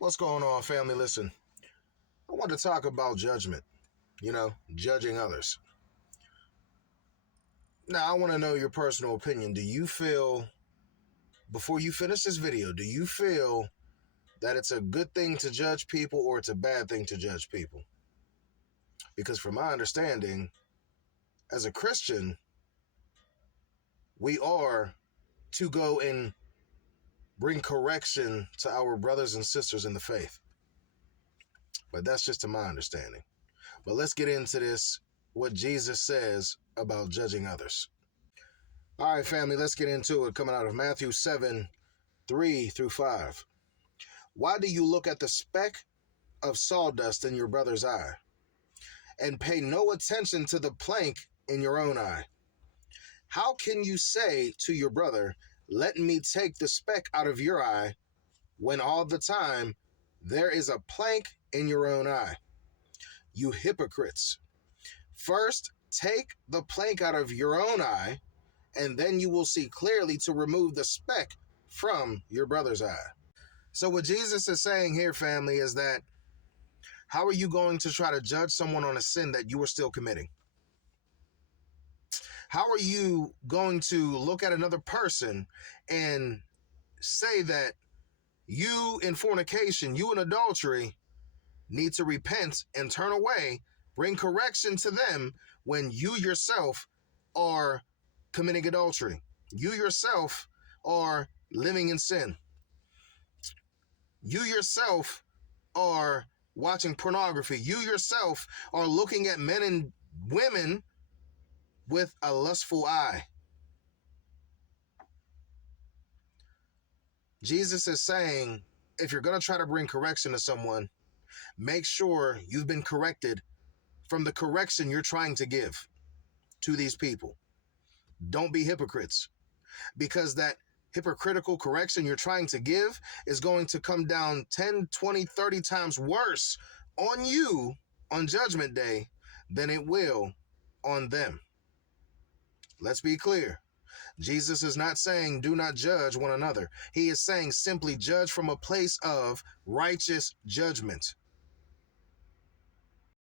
What's going on, family? Listen, I want to talk about judgment, judging others. Now, I want to know your personal opinion. Do you feel, before you finish this video, do you feel that it's a good thing to judge people or it's a bad thing to judge people? Because from my understanding, as a Christian, we are to go and bring correction to our brothers and sisters in the faith. But that's just to my understanding. But let's get into this, what Jesus says about judging others. All right, family, let's get into it. Coming out of Matthew 7:3-5. Why do you look at the speck of sawdust in your brother's eye and pay no attention to the plank in your own eye? How can you say to your brother, let me take the speck out of your eye, when all the time there is a plank in your own eye? You hypocrites. First, take the plank out of your own eye, and then you will see clearly to remove the speck from your brother's eye. So what Jesus is saying here, family, is that how are you going to try to judge someone on a sin that you are still committing? How are you going to look at another person and say that you in fornication, you in adultery, need to repent and turn away, bring correction to them, when you yourself are committing adultery? You yourself are living in sin. You yourself are watching pornography. You yourself are looking at men and women with a lustful eye. Jesus is saying, if you're going to try to bring correction to someone, make sure you've been corrected from the correction you're trying to give to these people. Don't be hypocrites, because that hypocritical correction you're trying to give is going to come down 10, 20, 30 times worse on you on Judgment Day than it will on them. Let's be clear. Jesus is not saying do not judge one another. He is saying simply judge from a place of righteous judgment.